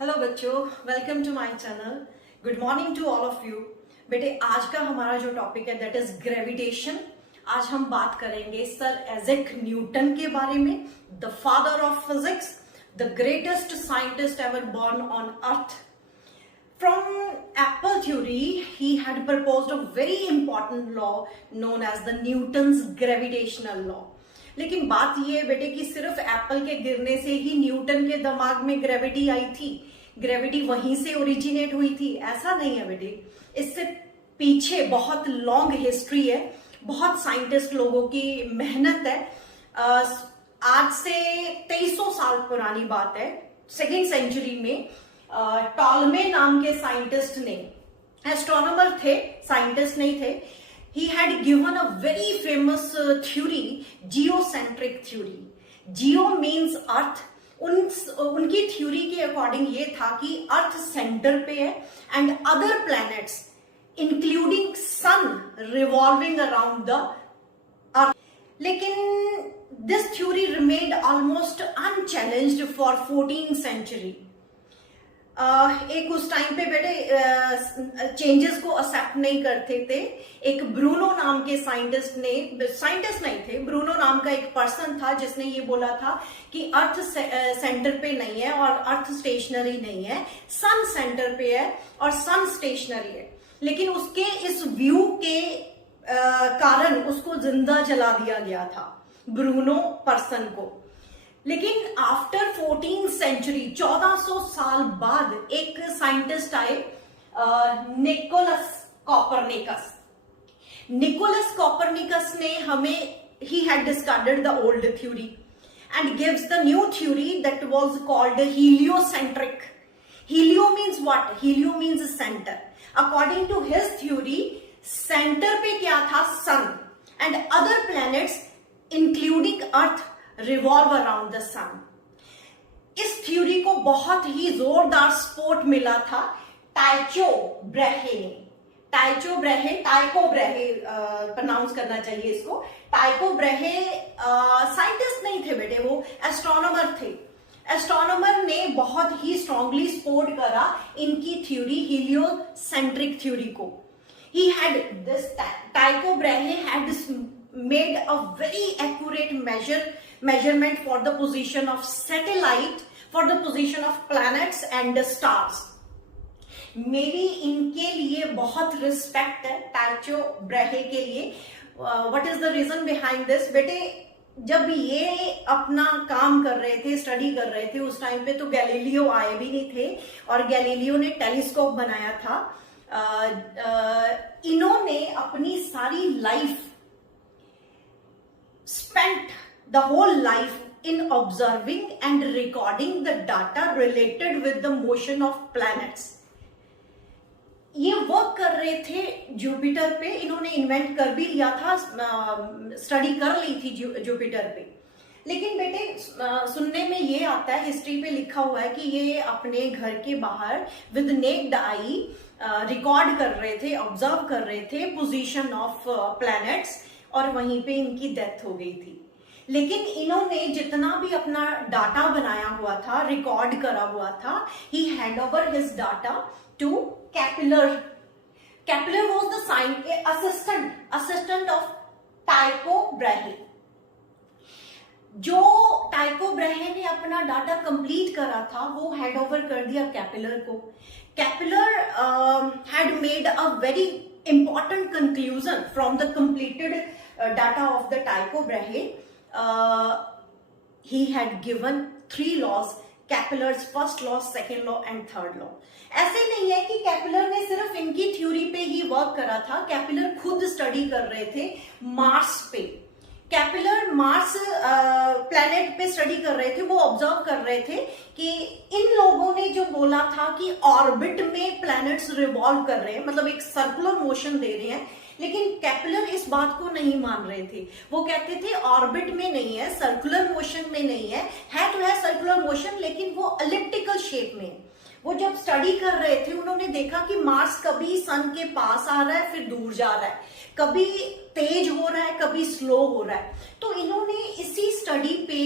Hello बच्चों, welcome to my channel. Good morning to all of you. बेटे, आज का हमारा जो टॉपिक है दैट इज ग्रेविटेशन। आज हम बात करेंगे सर आइजैक न्यूटन के बारे में, the father of physics, the greatest scientist ever born on earth. From Apple theory, he had proposed a very important law known as the Newton's gravitational law. लेकिन बात ये है बेटे कि सिर्फ एप्पल के गिरने से ही न्यूटन के दिमाग में ग्रेविटी आई थी, ग्रेविटी वहीं से ओरिजिनेट हुई थी, ऐसा नहीं है बेटे। इससे पीछे बहुत लॉन्ग हिस्ट्री है, बहुत साइंटिस्ट लोगों की मेहनत है। आज से 2300 साल पुरानी बात है, सेकेंड सेंचुरी में टॉलमे नाम के साइंटिस्ट ने, एस्ट्रोनॉमर थे, साइंटिस्ट नहीं थे, he had given a very famous theory, geocentric theory. Geo means earth. उनकी थ्योरी के अकॉर्डिंग ये था कि अर्थ सेंटर पे है and other planets including sun revolving around the earth. लेकिन this theory remained almost unchallenged for 14th century. एक उस टाइम पे बेटे चेंजेस को एक्सेप्ट नहीं करते थे। एक ब्रूनो नाम के साइंटिस्ट नहीं थे, ब्रूनो नाम का एक पर्सन था जिसने ये बोला था कि अर्थ सेंटर पे नहीं है और अर्थ स्टेशनरी नहीं है, सन सेंटर पे है और सन स्टेशनरी है। लेकिन उसके इस व्यू के कारण उसको जिंदा जला दिया गया था, ब्रूनो पर्सन को। लेकिन आफ्टर 14th सेंचुरी, 1400 साल बाद एक साइंटिस्ट आए, निकोलस कॉपरनिकस। निकोलस कॉपरनिकस ने he had discarded the old theory and gives the new theory that was called heliocentric. Helio means what? Helio means center. According to his theory, center पे क्या था? Sun and other planets including Earth revolve around the sun. इस theory को बहुत ही जोरदार support मिला था टाइचो ब्रेहे ने। टाइको ब्रेहे प्रोनाउंस करना चाहिए इसको। टाइको ब्रेहे साइंटिस्ट नहीं थे बेटे, वो एस्ट्रोनॉमर थे। एस्ट्रोनॉमर ने बहुत ही स्ट्रांगली सपोर्ट करा इनकी थ्योरी, हीलियोसेंट्रिक थ्योरी को। टाइको ब्रेहे had made a very accurate measurement for the position of satellite, for the position of planets and stars. मेरी इनके लिए बहुत रिस्पेक्ट है, टाइचो ब्रेहे के लिए। What is the reason behind this? बेटे, जब ये अपना काम कर रहे थे, स्टडी कर रहे थे, उस टाइम पे तो गैलीलियो आए भी नहीं थे और गैलीलियो ने टेलीस्कोप बनाया था। इन्होंने अपनी सारी life spent the whole life in observing and recording the data related with the motion of planets. ये वर्क कर रहे थे जुपिटर पे, इन्होंने इन्वेंट कर भी लिया था, स्टडी कर ली थी जुपिटर पे। लेकिन बेटे, सुनने में ये आता है, हिस्ट्री पे लिखा हुआ है कि ये अपने घर के बाहर विद नेक्ड आई रिकॉर्ड कर रहे थे, ऑब्जर्व कर रहे थे पोजीशन ऑफ प्लैनेट्स, और वहीं पे इनकी डेथ हो गई थी। लेकिन इन्होंने जितना भी अपना डाटा बनाया हुआ था, रिकॉर्ड करा हुआ था, he hand over his data to Kepler. Kepler was the assistant of Tycho Brahe. जो टाइको ब्रेहे ने अपना डाटा कंप्लीट करा था, वो हैंड ओवर कर दिया कैपिलर को। Kepler had made a very important conclusion from the completed data of the Tycho Brahe. He had given 3 laws: Kepler's first law, second law and third law. ऐसे नहीं है कि कैपिलर ने सिर्फ इनकी थ्योरी पे ही वर्क करा था, कैपिलर खुद स्टडी कर रहे थे मार्स पे। कैपिलर मार्स प्लैनेट पे स्टडी कर रहे थे, वो ऑब्जर्व कर रहे थे कि इन लोगों ने जो बोला था कि ऑर्बिट में प्लैनेट्स रिवॉल्व कर रहे हैं, मतलब एक सर्कुलर मोशन दे रहे हैं, लेकिन कैपिलर इस बात को नहीं मान रहे थे। वो कहते थे ऑर्बिट में नहीं है, सर्कुलर मोशन में नहीं है, तो है सर्कुलर मोशन, लेकिन वो एलिप्टिकल शेप में है। वो जब स्टडी कर रहे थे उन्होंने देखा कि मार्स कभी सन के पास आ रहा है फिर दूर जा रहा है, कभी तेज हो रहा है कभी स्लो हो रहा है। तो इन्होंने इसी स्टडी पे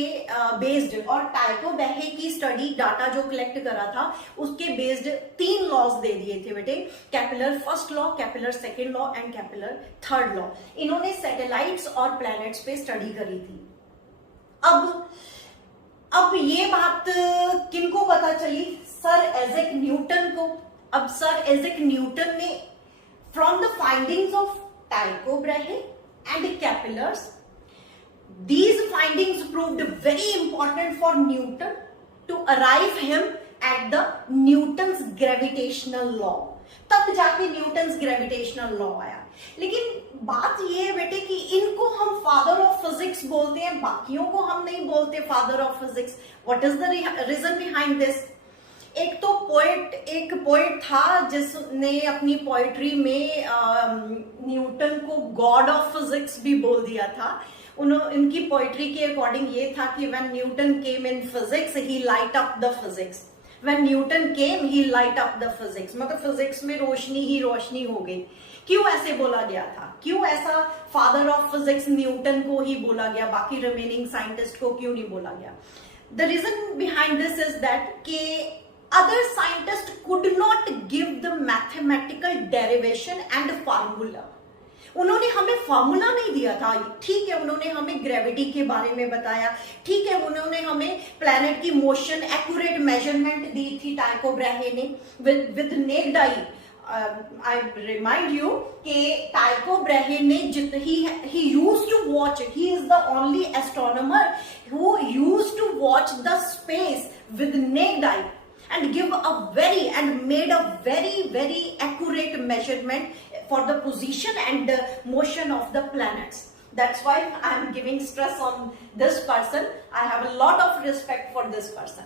बेस्ड और टाइको ब्रैहे की स्टडी डाटा जो कलेक्ट करा था उसके बेस्ड 3 लॉज दे दिए थे बेटे, Kepler first law, Kepler second law and Kepler third law. इन्होंने सैटेलाइट्स और प्लैनेट्स पे स्टडी करी थी। अब ये बात किनको पता चली? सर आइजैक न्यूटन को। अब सर आइजैक न्यूटन ने from the findings of Tycho Brahe and Kepler's, these findings proved very important for Newton to arrive him at the Newton's gravitational law। तब जाके न्यूटन्स ग्रेविटेशनल लॉ आया। लेकिन बात ये है बेटे कि इनको हम फादर ऑफ फिजिक्स बोलते हैं, बाकियों को हम नहीं बोलते father of physics. What is the reason behind this? एक तो एक पोएट था जिसने अपनी पोएट्री में न्यूटन को गॉड ऑफ फिजिक्स भी बोल दिया था। उनकी पोएट्री के अकॉर्डिंग ये था कि when Newton came in physics he light up the physics, when Newton came he light up the physics, मतलब फिजिक्स में रोशनी ही रोशनी हो गई। क्यों ऐसे बोला गया था? क्यों ऐसा फादर ऑफ फिजिक्स न्यूटन को ही बोला गया, बाकी रिमेनिंग साइंटिस्ट को क्यों नहीं बोला गया? The reason behind this is that के other scientist could not give the mathematical derivation and formula. उन्होंने हमें फॉर्मूला नहीं दिया था। ठीक है, उन्होंने हमें ग्रेविटी के बारे में बताया, ठीक है, उन्होंने हमें प्लैनेट की मोशन एक्यूरेट मेजरमेंट दी थी टाइको ब्रैहे ने with naked I. I remind you कि टाइको ब्रैहे ने he used to watch, he is the only astronomer who used to watch the space with naked eye and made a very accurate measurement for the position and the motion of the planets. That's why I am giving stress on this person. I have a lot of respect for this person.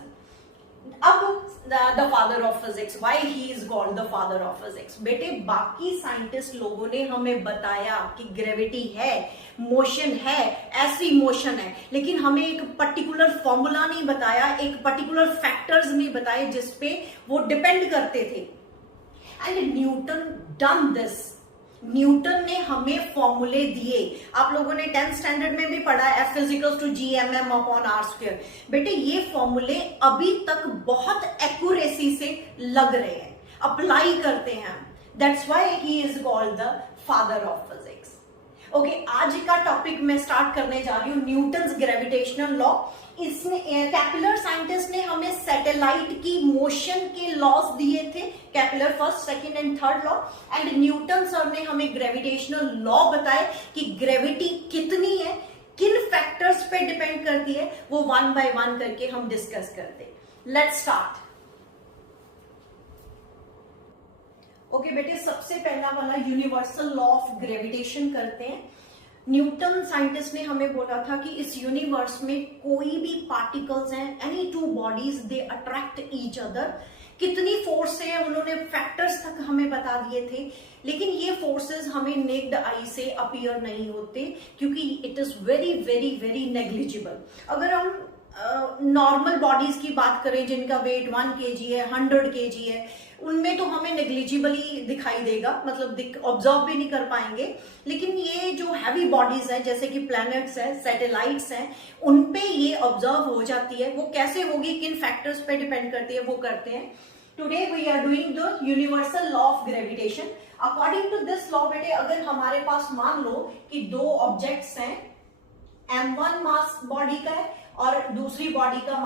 अब the father of physics, why he is called the father of physics? बेटे बाकी scientist लोगों ने हमें बताया कि gravity है, motion है, ऐसी मोशन है, लेकिन हमें एक पर्टिकुलर फॉर्मूला नहीं बताया, एक पर्टिकुलर फैक्टर्स नहीं बताए जिसपे वो डिपेंड करते थे। And Newton done this. Newton ने हमें फॉर्मूले दिए। आप लोगों ने 10th स्टैंडर्ड में भी पढ़ा है F = gmm अपॉन r²। बेटे ये फॉर्मूले अभी तक बहुत एक्यूरेसी से लग रहे हैं, अप्लाई करते हैं। That's why he is called the father of physics. Okay, आज का टॉपिक मैं स्टार्ट करने जा रही हूँ न्यूटन्स ग्रेविटेशनल लॉ। इसने कैपिलर साइंटिस्ट ने हमें सैटेलाइट की मोशन के लॉस दिए थे, Kepler first, second and third law. And Newton sir ने हमें ग्रेविटेशनल लॉ बताए कि ग्रेविटी कितनी है, किन फैक्टर्स पे डिपेंड करती है, वो 1 by 1 करके हम डिस्कस करते। Let's start. ओके बेटे, सबसे पहला वाला यूनिवर्सल लॉ ऑफ ग्रेविटेशन करते हैं। न्यूटन साइंटिस्ट ने हमें बोला था कि इस यूनिवर्स में कोई भी पार्टिकल्स हैं, any 2 bodies they attract each other. कितनी फोर्स है उन्होंने फैक्टर्स तक हमें बता दिए थे, लेकिन ये फोर्सेस हमें नेक्ड आई से अपीयर नहीं होते क्योंकि इट इज वेरी नेग्लिजिबल। अगर हम नॉर्मल बॉडीज की बात करें जिनका वेट 1 kg है, 100 kg है, उनमें तो हमें नेग्लिजिबली दिखाई देगा, मतलब ऑब्जर्व भी नहीं कर पाएंगे। लेकिन ये जो हैवी बॉडीज है जैसे कि प्लैनेट्स है, सैटेलाइट्स हैं, उनपे ये ऑब्जर्व हो जाती है। वो कैसे होगी, किन फैक्टर्स पे डिपेंड करती है, वो करते हैं। Today we are doing the universal law of gravitation. According to this law बेटे, अगर हमारे पास मान लो कि 2 ऑब्जेक्ट्स हैं, m1 मास बॉडी का है और दूसरी बॉडी का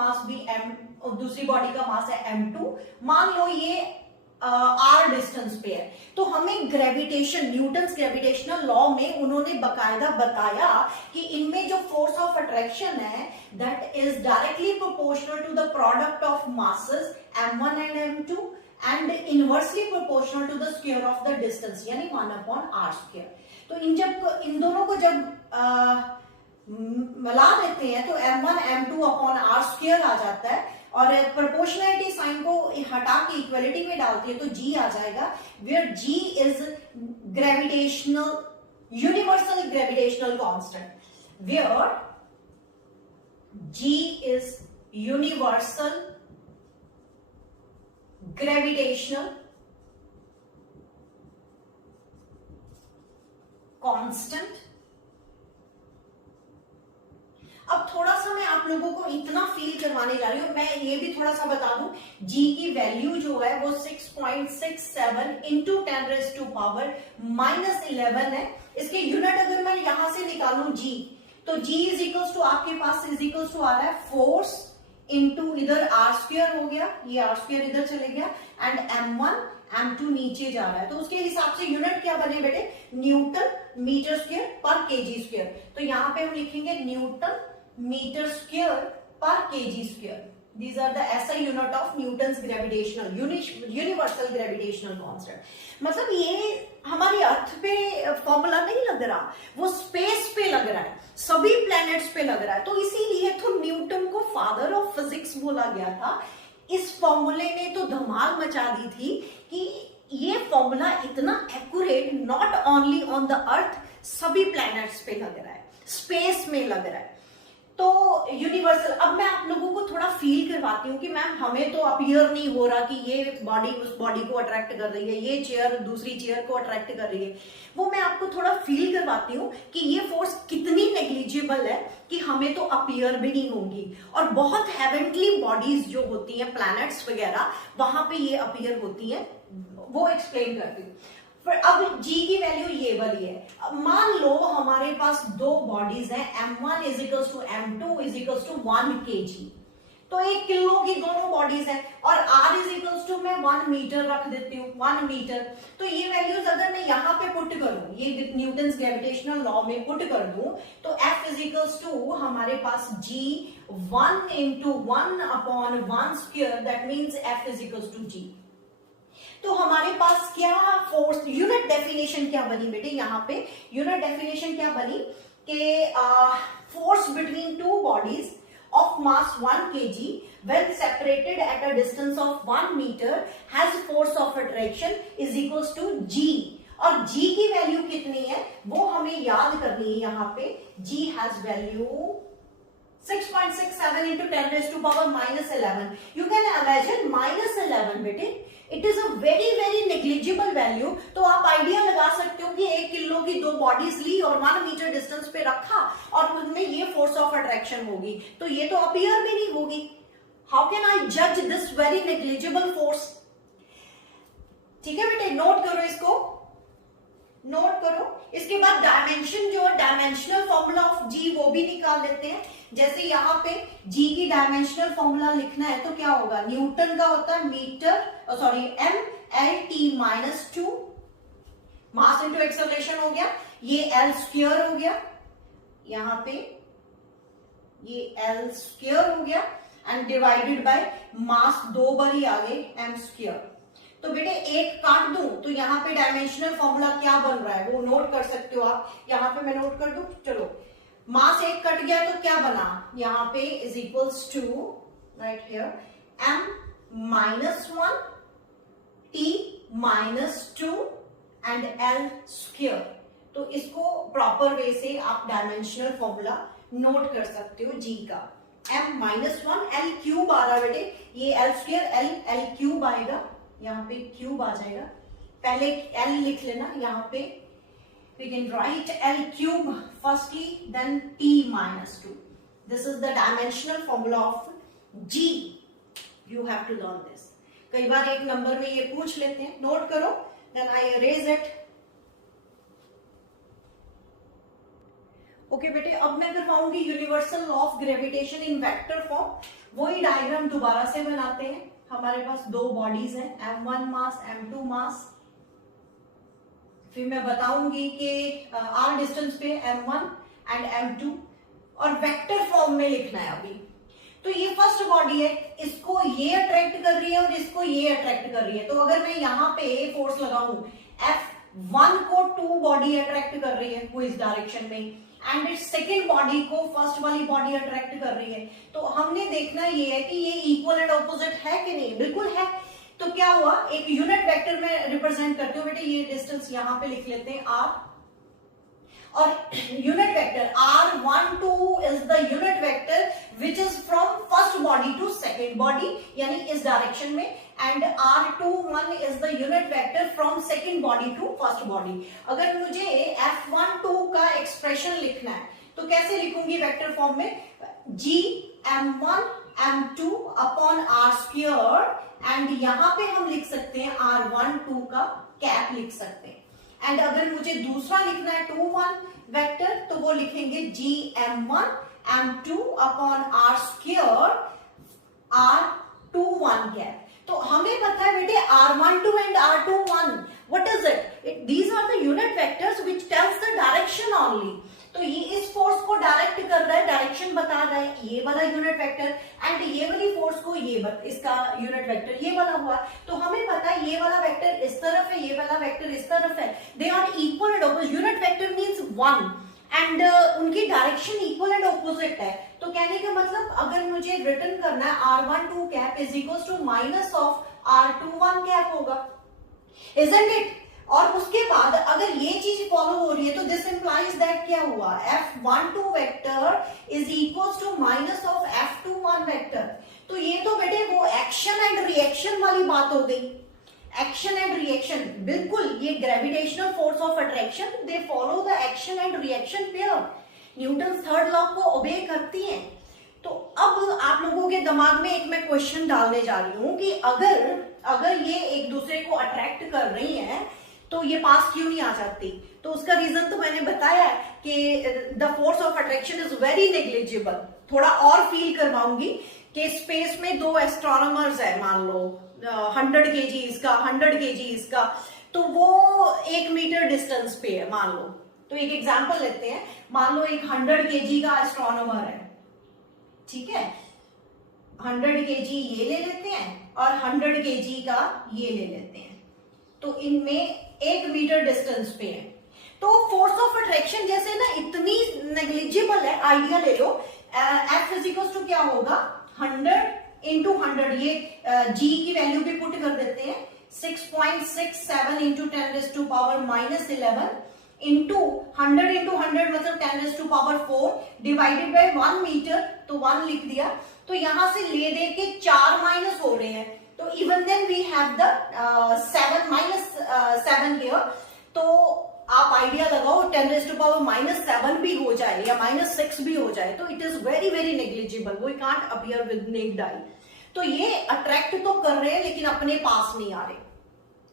मास है m2। मान लो ये r डिस्टेंस पे है, तो हमें ग्रेविटेशन, न्यूटन्स ग्रेविटेशनल लॉ में उन्होंने बकायदा बताया कि इनमें जो फोर्स ऑफ अट्रैक्शन है that is directly proportional to the product of masses m1 and m2 and inversely proportional to the square of the distance, यानी 1/r²। तो इन दोनों को जब मिला देते हैं तो m1 m2 अपॉन r² आ जाता है, और प्रोपोर्शनैलिटी साइन को हटा के इक्वलिटी में डालते हैं तो g आ जाएगा, where g is gravitational, universal gravitational constant, where g is universal gravitational constant. अब थोड़ा सा मैं आप लोगों को इतना फील करवाने जा रही हूं, मैं ये भी थोड़ा सा बता दूं, जी की वैल्यू जो है वो 6.67 इंटू 10⁻⁻11 है। इसके यूनिट अगर मैं यहां से निकालूं जी, तो जी इज इक्वल्स टू आपके पास इज इक्वल्स टू आ रहा है फोर्स इंटू इधर आर स्क्वायर हो गया, ये आर स्क्वायर इधर चले गया, एंड m1 m2 नीचे जा रहा है, तो उसके हिसाब से यूनिट क्या बने बेटे, न्यूटन मीटर स्क्वायर पर केजी स्क्वायर। तो यहां पे हम लिखेंगे न्यूटन मीटर स्क्वायर पर KG square. These are the SI unit of Newton's gravitational universal gravitational constant। मतलब ये हमारी अर्थ पे फॉर्मूला नहीं लग रहा, वो स्पेस पे लग रहा है, सभी प्लैनेट्स पे लग रहा है। तो इसीलिए तो न्यूटन को फादर ऑफ फिजिक्स बोला गया था। इस फॉर्मूले ने तो धमाल मचा दी थी कि ये फॉर्मूला इतना accurate not only on the earth, सभी प्लैनेट्स पे लग रहा है, स्पेस में लग रहा है। तो यूनिवर्सल, अब मैं आप लोगों को थोड़ा फील करवाती हूँ कि मैम हमें तो अपीयर नहीं हो रहा कि ये बॉडी उस बॉडी को अट्रैक्ट कर रही है, ये चेयर दूसरी चेयर को अट्रैक्ट कर रही है। वो मैं आपको थोड़ा फील करवाती हूँ कि ये फोर्स कितनी नेग्लिजिबल है कि हमें तो अपीयर भी नहीं होंगी, और बहुत हेवेंटली बॉडीज जो होती हैं प्लैनेट्स वगैरह, वहां पे ये अपीयर होती हैं, वो एक्सप्लेन करती हूँ। पर अब जी की वैल्यू ये वाली है। अब मान लो हमारे पास दो बॉडीज हैं, m1 is equals to m2 is equals to 1 kg, तो 1 किलो की दोनों बॉडीज हैं, और r इज इक्वल्स टू मैं 1 मीटर रख देती हूँ, 1 मीटर। तो ये वैल्यूज अगर मैं यहाँ पे पुट करूं, ये न्यूटन्स ग्रेविटेशनल लॉ में पुट कर दूं, तो F इज इक्वल्स टू हमारे पास G 1 into 1/1 square, that means F is equals to G। तो हमारे पास क्या फोर्स, यूनिट डेफिनेशन क्या बनी बेटे, यहाँ पे यूनिट डेफिनेशन क्या बनी कि force between two bodies of mass 1 kg when separated at a distance of 1 meter has force of attraction is equals to G। और G की वैल्यू कितनी है वो हमें याद करनी है। यहाँ पे G has value 6.67 into 10⁻⁻11। You can imagine -11 बेटे, it is a very very negligible value. तो आप आइडिया लगा सकते हो कि 1 किलो की दो बॉडीज ली और 1 मीटर डिस्टेंस पे रखा और उनमें ये फोर्स ऑफ अट्रैक्शन होगी, तो ये तो अपीयर भी नहीं होगी। हाउ कैन आई जज दिस वेरी नेग्लिजिबल फोर्स? ठीक है बेटे, नोट करो, इसको नोट करो। इसके बाद डायमेंशन जो है, डायमेंशनल फॉर्मूला ऑफ जी वो भी निकाल लेते हैं। जैसे यहाँ पे जी की डायमेंशनल फॉर्मूला लिखना है तो क्या होगा, न्यूटन का होता है metre sorry m/L/t-2, mass into acceleration हो गया, ये L स्क्वायर हो गया, यहाँ पे ये L स्क्वायर हो गया, एंड डिवाइडेड बाय मास दो बार ही आ गए m स्क्वायर। तो बेटे एक काट दूं तो यहाँ पे डायमेंशनल फॉर्मूला क्या बन रहा है वो नोट कर सकते हो आप। यहाँ पे मैं नोट कर दूं, चलो मास एक कट गया तो क्या बना, यहाँ पे is equals to right here m-1 t-2 and L square. तो इसको प्रॉपर वे से आप डायमेंशनल फॉर्मूला नोट कर सकते हो जी का। m-1 L क्यूब आ रहा है बेटे, ये L स्क्वायर L क्यूब आएगा, यहाँ पे क्यूब आ जाएगा, पहले L लिख लेना, यहाँ पे we can write L cube firstly then t-2। this is the dimensional formula of G, you have to learn this। कई बार एक नंबर में ये पूछ लेते हैं, नोट करो, then I erase it। Okay बेटे, अब मैं करवाऊंगी universal law of gravitation in vector form. वही डायग्राम दोबारा से बनाते हैं। हमारे पास दो बॉडीज हैं, m1 मास m2 मास, फिर मैं बताऊंगी कि r डिस्टेंस पे m1 एंड m2, और वेक्टर फॉर्म में लिखना है अभी। तो ये फर्स्ट बॉडी है, इसको ये अट्रैक्ट कर रही है और इसको ये अट्रैक्ट कर रही है। तो अगर मैं यहाँ पे फोर्स लगाऊं, F1 को 2 बॉडी अट्रैक्ट कर रही है वो इस डायरेक्शन में, एंड इस सेकेंड बॉडी को फर्स्ट वाली बॉडी अट्रैक्ट कर रही है। तो हमने देखना ये है कि ये इक्वल एंड ऑपोजिट है कि नहीं, बिल्कुल है। तो क्या हुआ, एक यूनिट वेक्टर में रिप्रेजेंट करते हो बेटे, ये डिस्टेंस यहाँ पे लिख लेते हैं r, और unit vector r12 is the unit vector which is from first body to second body, यानी इस डायरेक्शन में, and r21 is the unit vector from second body to first body. अगर मुझे f12 का एक्सप्रेशन लिखना है तो कैसे लिखूंगी वेक्टर फॉर्म में, gm1 m2 upon r square, and यहां पे हम लिख सकते हैं r12 का कैप लिख सकते हैं। एंड अगर मुझे दूसरा लिखना है 21 वेक्टर तो वो लिखेंगे gm1 m2 upon r square r21 cap. तो हमें पता है बेटे r12 and r21 what is it, these are the unit vectors which tells the direction only. तो ये इस फोर्स को डायरेक्ट कर रहा है, डायरेक्शन बता रहा है, ये वाला यूनिट वेक्टर, एंड ये वाली फोर्स को इसका यूनिट वेक्टर ये वाला हुआ। तो हमें पता है ये वाला वेक्टर इस तरफ है, ये वाला वेक्टर इस तरफ है, they are equal and opposite, unit vector means one, and उनकी डायरेक्शन इक्वल एंड ऑपोजिट है। तो कहने का मतलब अगर मुझे रिटर्न करना है r12 cap is equal to minus of r21 cap होगा, इजंट इट। और उसके बाद अगर ये चीज फॉलो हो रही है तो दिस इंप्लाइज दैट क्या हुआ, f12 vector is equal to minus of f21 vector. तो ये तो बेटे वो एक्शन एंड रिएक्शन वाली बात हो गई, एक्शन एंड रिएक्शन, बिल्कुल ये gravitational force of attraction, they follow the action and reaction pair, Newton third law को ओबे करती हैं। तो अब आप लोगों के दिमाग में एक मैं क्वेश्चन डालने जा रही हूं कि अगर ये एक दूसरे को अट्रैक्ट कर रही हैं तो ये पास क्यों नहीं आ जाती। तो उसका रीजन तो मैंने बताया है कि the force of attraction is very negligible. थोड़ा और फील करवाऊंगी कि स्पेस में दो एस्ट्रोनॉमर्स है, मान लो 100 kg इसका 100 kg इसका, तो वो 1 मीटर डिस्टेंस पे है मान लो। तो एक एग्जांपल लेते हैं, मान लो एक 100 kg का एस्ट्रोनॉमर है, ठीक है, 100 kg ये ले लेते हैं और 100 kg का ये ले लेते हैं, तो इनमें 1 मीटर डिस्टेंस पे है। तो फोर्स ऑफ अट्रैक्शन जैसे ना इतनी नेग्लिजिबल है, आइडिया ले लो, F फिजिकल्स टू क्या होगा 100 इंटू 100, ये G की वैल्यू भी पुट कर देते हैं, 6.67 into 10 to power minus 11 into 100 into 100 मतलब 10 to power 4 divided by 1 metre, तो 1 लिख दिया। तो यहां से ले दे के 4 माइनस हो रहे हैं, तो even then we have the 7 minus 7 here. तो आप आइडिया लगाओ 10 टू पावर माइनस 7 भी हो जाए या माइनस 6 भी हो जाए तो it is very very negligible, वो can't appear with naked eye. तो ये अट्रैक्ट तो कर रहे हैं लेकिन अपने पास नहीं आ रहे।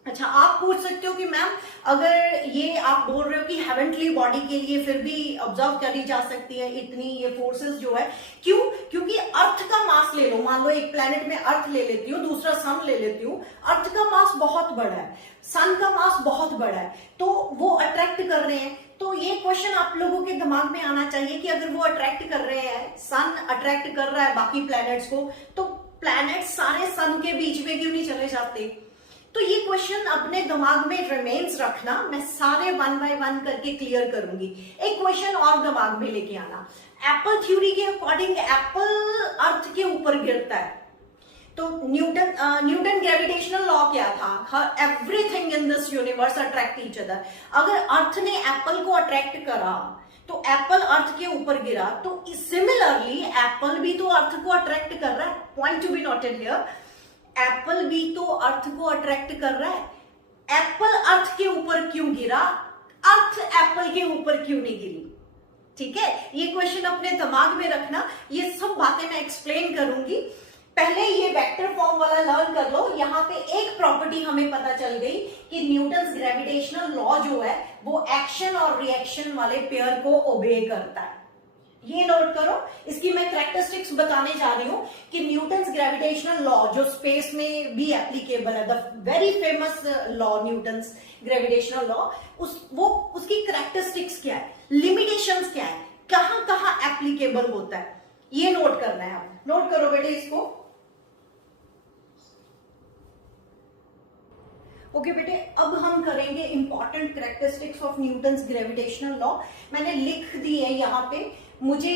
अच्छा, आप पूछ सकते हो कि मैम अगर ये आप बोल रहे हो कि हेवेंटली बॉडी के लिए फिर भी ऑब्जर्व करी जा सकती है इतनी ये फोर्सेस जो है, क्यों? क्योंकि अर्थ का मास ले लो, मान लो एक प्लेनेट में अर्थ ले लेती हूँ, दूसरा सन ले लेती हूँ, अर्थ का मास बहुत बड़ा है, सन का मास बहुत बड़ा है, तो वो अट्रैक्ट कर रहे हैं। तो ये क्वेश्चन आप लोगों के दिमाग में आना चाहिए कि अगर वो अट्रैक्ट कर रहे हैं, सन अट्रैक्ट कर रहा है बाकी प्लैनेट्स को, तो प्लैनेट सारे सन के बीच में क्यों नहीं चले जाते? तो ये क्वेश्चन अपने दिमाग में रिमेन्स रखना, मैं सारे 1 बाय 1 करके क्लियर करूंगी। एक क्वेश्चन और दिमाग में लेके आना, एप्पल थ्योरी के अकॉर्डिंग एप्पल अर्थ के ऊपर गिरता है, तो न्यूटन ग्रेविटेशनल लॉ क्या था, everything in this universe attract each other. अगर अर्थ ने एप्पल को अट्रैक्ट करा तो एप्पल अर्थ के ऊपर गिरा, तो सिमिलरली एप्पल भी तो अर्थ को अट्रैक्ट कर रहा है, point to be noted here, Apple भी तो अर्थ को अट्रैक्ट कर रहा है। एप्पल अर्थ के ऊपर क्यों गिरा, अर्थ एप्पल के ऊपर क्यों नहीं गिरी? ठीक है, ये क्वेश्चन अपने दिमाग में रखना, ये सब बातें मैं एक्सप्लेन करूंगी। पहले ये वेक्टर फॉर्म वाला लर्न कर लो। यहाँ पे एक प्रॉपर्टी हमें पता चल गई कि न्यूटन्स ग्रेविटेशनल लॉ जो है वो एक्शन और रिएक्शन वाले पेयर को ओबे करता है। ये नोट करो, इसकी मैं कैरेक्टरिस्टिक्स बताने जा रही हूं कि न्यूटन्स ग्रेविटेशनल लॉ जो स्पेस में भी एप्लीकेबल है, the very famous law Newton's gravitational law, उसकी कैरेक्टरिस्टिक्स क्या है, लिमिटेशंस क्या है, कहां कहां एप्लीकेबल होता है, ये नोट करना है। आप नोट करो बेटे इसको। ओके बेटे, अब हम करेंगे important characteristics of Newton's gravitational law. मैंने लिख दी है यहाँ पे, मुझे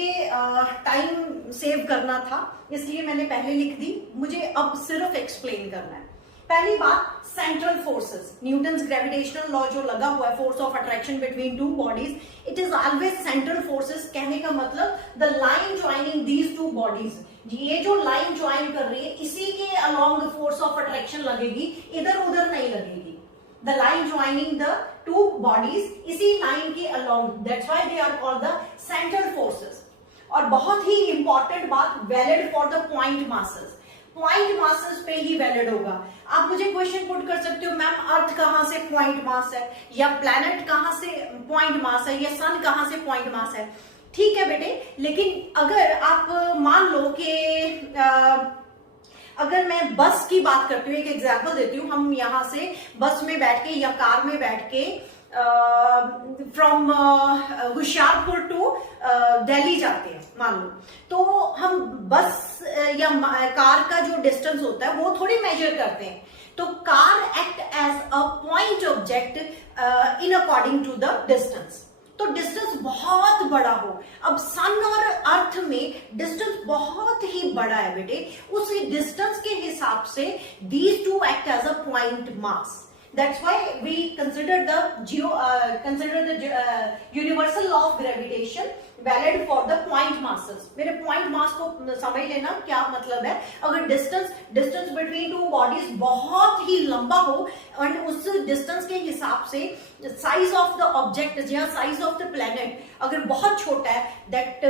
टाइम सेव करना था इसलिए मैंने पहले लिख दी, मुझे अब सिर्फ एक्सप्लेन करना है। पहली बात, central forces, Newton's gravitational law जो लगा हुआ है, force of attraction between two bodies, it is always central forces. कहने का मतलब the line joining these two bodies, ये जो लाइन ज्वाइन कर रही है इसी के अलॉन्ग फोर्स ऑफ अट्रैक्शन लगेगी, इधर उधर नहीं लगेगी। The line joining the two bodies, इसी लाइन के along, that's why they are called the central forces. और बहुत ही इंपॉर्टेंट बात, valid for the point masses, point masses पे ही वैलिड होगा। आप मुझे क्वेश्चन पुट कर सकते हो, मैम अर्थ कहां से पॉइंट मास है, या प्लैनेट कहां से पॉइंट मास है, या सन कहां से पॉइंट मास है। ठीक है बेटे, लेकिन अगर आप मान लो कि अगर मैं बस की बात करती हूँ, एक एग्जांपल देती हूँ, हम यहां से बस में बैठ के या कार में बैठ के फ्रॉम होशियारपुर टू दिल्ली जाते हैं मान लो, तो हम बस या कार का जो डिस्टेंस होता है वो थोड़ी मेजर करते हैं। तो car act as a point object in according to the distance. तो डिस्टेंस बहुत बड़ा हो, अब सन और अर्थ में डिस्टेंस बहुत ही बड़ा है बेटे, उस डिस्टेंस के हिसाब से these two act as a point mass. That's why we consider the universal law of gravitation valid for the point masses। मेरे point mass को समझ लेना क्या मतलब है। अगर distance between two bodies बहुत ही लंबा हो और उस distance के हिसाब से size of the object या size of the planet अगर बहुत छोटा है, that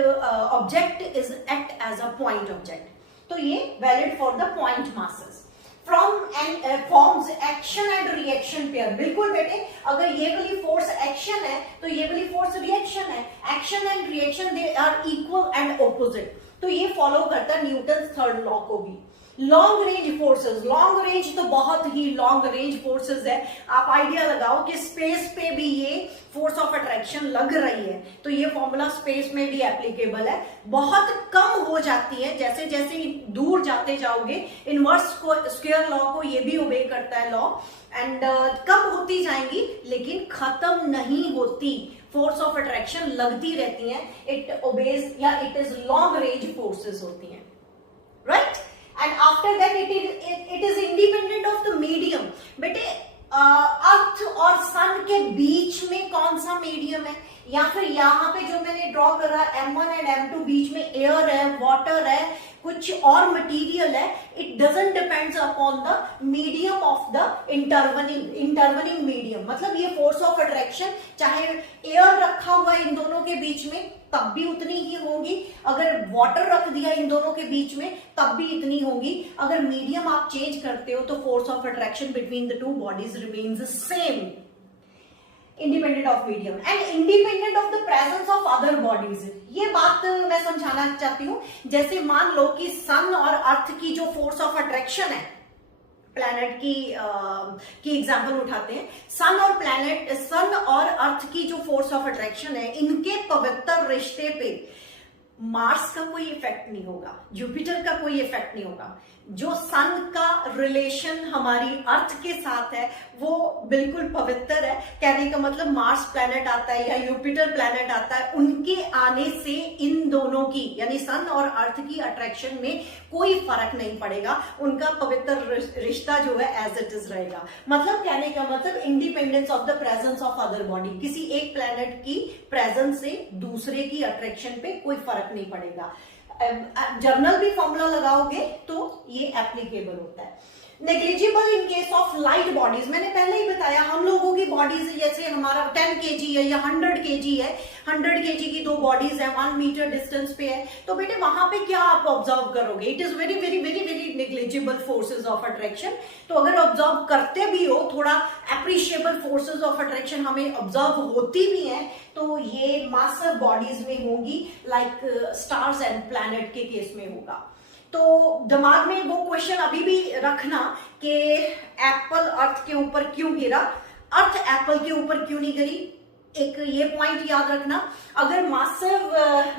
object is act as a point object। तो ये valid for the point masses। From and forms action and reaction pair, बिल्कुल बेटे, अगर ये वाली फोर्स एक्शन है तो ये वाली फोर्स रिएक्शन है। Action and reaction they are equal and opposite, तो ये फॉलो करता है न्यूटन थर्ड लॉ को भी। Long range forces, long range तो बहुत ही लॉन्ग रेंज फोर्सेस है। आप आइडिया लगाओ कि स्पेस पे भी ये फोर्स ऑफ अट्रैक्शन लग रही है, तो ये फॉर्मूला स्पेस में भी एप्लीकेबल है। बहुत कम हो जाती है जैसे जैसे दूर जाते जाओगे, इनवर्स को स्क्वायर लॉ को ये भी ओबे करता है लॉ, एंड कम होती जाएंगी लेकिन खत्म नहीं होती। फोर्स ऑफ अट्रैक्शन लगती रहती है, इट ओबेज या it is long range forces होती हैं, right. And after that it is independent of the medium. बेटे अर्थ और सन के बीच में कौन सा मीडियम है, या फिर यहाँ पे जो मैंने ड्रॉ करा M1 एंड M2, बीच में एयर है, वाटर है, कुछ और मटेरियल है। It doesn't depends upon the medium of the intervening medium. मतलब ये फोर्स ऑफ अट्रैक्शन चाहे एयर रखा हुआ इन दोनों के बीच में तब भी उतनी ही होगी, अगर वाटर रख दिया इन दोनों के बीच में तब भी इतनी होगी। अगर मीडियम आप चेंज करते हो तो force of attraction between the two bodies remains same, independent of medium and independent of the presence of other bodies. ये बात मैं समझाना चाहती हूँ। जैसे मान लो कि सन और अर्थ की जो फोर्स ऑफ अट्रैक्शन है, प्लैनेट की एग्जांपल उठाते हैं, सन और अर्थ की जो फोर्स ऑफ अट्रैक्शन है, इनके पवित्र रिश्ते पे मार्स का कोई इफेक्ट नहीं होगा, जुपिटर का कोई इफेक्ट नहीं होगा। जो सन का रिलेशन हमारी अर्थ के साथ है वो बिल्कुल पवित्र है। कहने का मतलब मार्स प्लैनेट आता है या जुपिटर प्लैनेट आता है, उनके आने से इन दोनों की यानी सन और अर्थ की अट्रैक्शन में कोई फर्क नहीं पड़ेगा, उनका पवित्र रिश्ता जो है एज इट इज रहेगा। मतलब कहने का मतलब independence of the presence of other body, किसी एक प्लैनेट की प्रेजेंस से दूसरे की अट्रैक्शन पे कोई फर्क नहीं पड़ेगा। जर्नल भी फॉर्मूला लगाओगे तो ये एप्लीकेबल होता है। Negligible in case of light bodies, मैंने पहले ही बताया हम लोगों की बॉडीज जैसे हमारा 10 kg है या 100 kg है, 100 kg की दो बॉडीज है, 1 मीटर डिस्टेंस पे है, तो बेटे वहां पे क्या आप ऑब्जर्व करोगे, it is very very very very negligible forces of attraction. तो अगर ऑब्जर्व करते भी हो, थोड़ा एप्रिशिएबल फोर्सेज ऑफ अट्रैक्शन हमें ऑब्जर्व होती भी है, तो ये मासिव बॉडीज में होंगी, लाइक स्टार्स एंड प्लैनेट के केस में होगा। तो दिमाग में वो क्वेश्चन अभी भी रखना कि एप्पल अर्थ के ऊपर क्यों गिरा, अर्थ एप्पल के ऊपर क्यों नहीं गिरी। एक ये पॉइंट याद रखना, अगर मासिव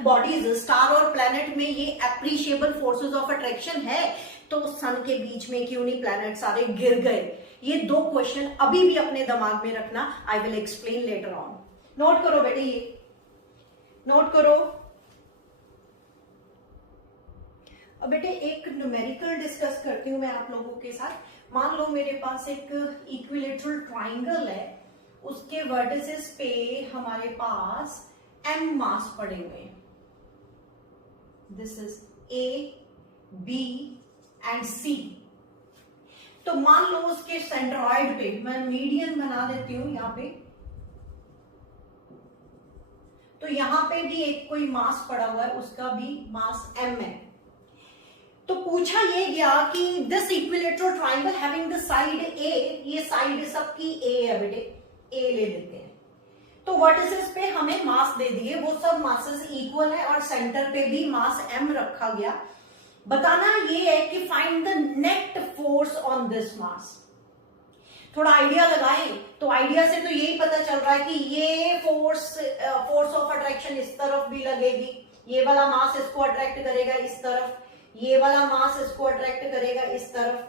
बॉडीज स्टार और प्लैनेट में ये एप्रिशिएबल फोर्सेस ऑफ अट्रैक्शन है, तो सन के बीच में क्यों नहीं प्लैनेट सारे गिर गए। ये दो क्वेश्चन अभी भी अपने दिमाग में रखना, I will explain later on. Note करो बेटे, ये नोट करो। अब बेटे एक न्यूमेरिकल डिस्कस करती हूं मैं आप लोगों के साथ। मान लो मेरे पास एक इक्विलेटरल ट्राइंगल है, उसके वर्टिसेस पे हमारे पास m मास पड़े हुए हैं. This is A, B and C. तो मान लो उसके सेंट्रॉइड पे मैं मीडियन बना देती हूं यहां पे. तो यहां पे भी एक कोई मास पड़ा हुआ है, उसका भी मास m है. तो पूछा ये गया कि this equilateral triangle having the side A, ये साइड सबकी A है बेटे, A ले लेते हैं. तो वर्टिसेस पे हमें मास दे दिए, वो सब मासेस इक्वल है और सेंटर पे भी मास m रखा गया. बताना ये है कि find the net force on this mass. थोड़ा आइडिया लगाएं तो आइडिया से तो यही पता चल रहा है कि ये फोर्स ऑफ अट्रैक्शन इस तरफ भी लगेगी, ये वाला मास इसको अट्रैक्ट करेगा इस तरफ, ये वाला मास इसको अट्रैक्ट करेगा इस तरफ,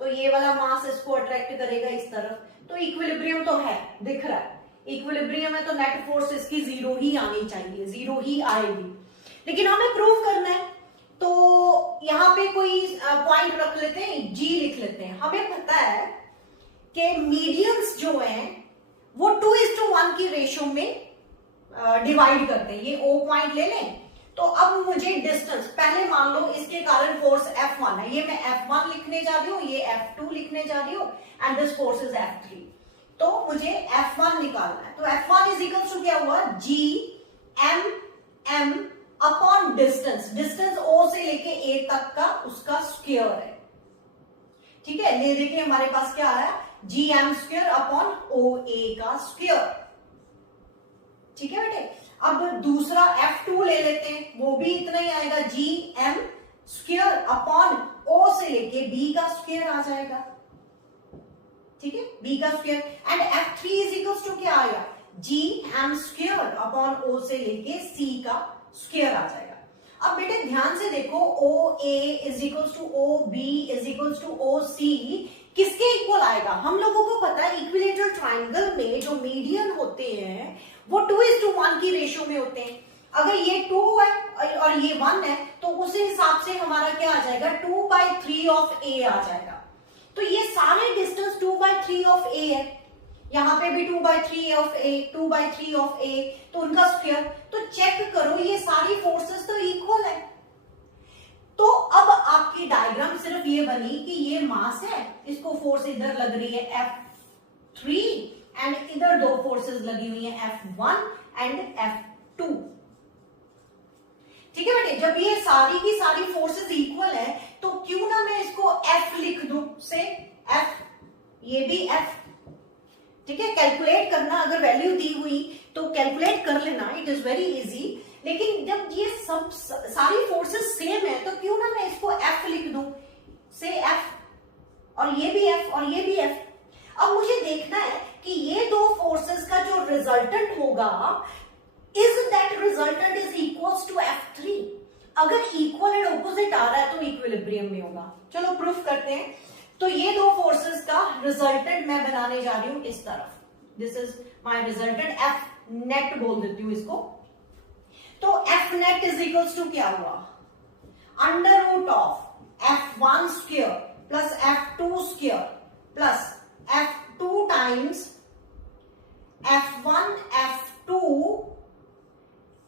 तो ये वाला मास इसको अट्रैक्ट करेगा इस तरफ. तो इक्विलिब्रियम तो है, दिख रहा है इक्विलिब्रियम है, तो नेट फोर्स इसकी जीरो ही आनी चाहिए, जीरो ही आएगी. लेकिन हमें प्रूव करना है, तो यहां पे कोई पॉइंट रख लेते हैं, G लिख लेते हैं. हमें पता है कि मीडियंस जो हैं वो 2:1 की रेशो में डिवाइड करते हैं. ये O पॉइंट ले लें. तो अब मुझे डिस्टेंस, पहले मान लो इसके कारण फोर्स F1 है, ये मैं F1 लिखने जा रही हूं, ये F2 लिखने जा रही हूं and this force is F3. तो मुझे F1 निकालना है. तो F1 इज इक्वल टू क्या हुआ, G M upon distance. Distance O से लेके A तक का उसका स्क्वायर है. ठीक है, ले देखिए हमारे पास क्या आया, GM स्क्वायर अपॉन OA का स्क्वायर. ठीक है बेटे. अब दूसरा F2 ले लेते हैं, वो भी इतना ही आएगा, GM स्क्वायर अपॉन O से लेके B का स्क्वायर आ जाएगा. ठीक है, B का square. And F3 is equal to क्या आएगा, GM स्क्वायर अपॉन O से लेके C का स्क्वायर आ जाएगा. अब बेटे ध्यान से देखो, OA is equal to OB is equal to OC किसके इक्वल आएगा. हम लोगों को पता है इक्विलेटरल ट्राइंगल में जो मीडियन होते हैं वो 2:1 की रेशियो में होते हैं. अगर ये 2 है और ये 1 है तो उस हिसाब से हमारा क्या आ जाएगा, 2/3 ऑफ A आ जाएगा. तो ये सारे डिस्टेंस 2/3 ऑफ A है, यहां पे भी 2/3 ऑफ A, 2/3 ऑफ A, तो उनका स्क्वायर. तो चेक करो ये सारी फोर्सेस तो इक्वल है. तो अब आपकी डायग्राम सिर्फ ये बनी कि ये मास है, इसको फोर्स इधर लग रही है F3 एंड इधर दो फोर्सेस लगी हुई है F1 एंड F2. ठीक है बेटे, जब ये सारी की सारी फोर्सेस इक्वल है तो क्यों ना मैं इसको F लिख दूं, से F, ये भी F. ठीक है, कैलकुलेट करना, अगर वैल्यू दी हुई तो कैलकुलेट कर लेना, इट इज वेरी इजी. लेकिन जब ये सब सारी फोर्सेस सेम है तो क्यों ना मैं इसको F लिख दूं, से F, और ये भी F और ये भी F. अब मुझे देखना है कि ये दो फोर्सेस का जो रिजल्टेंट होगा, is that resultant is equals to F3. अगर इक्वल एंड ऑपोजिट आ रहा है तो इक्विलिब्रियम में होगा. चलो प्रूफ करते हैं. तो ये दो फोर्सेस का रिजल्टेंट मैं बनाने जा रही हूं इस तरफ. This is my resultant, F net बोल देती हूं इसको. तो F net is equals to क्या हुआ, under root of F1 square plus F2 square plus F2 times F1 F2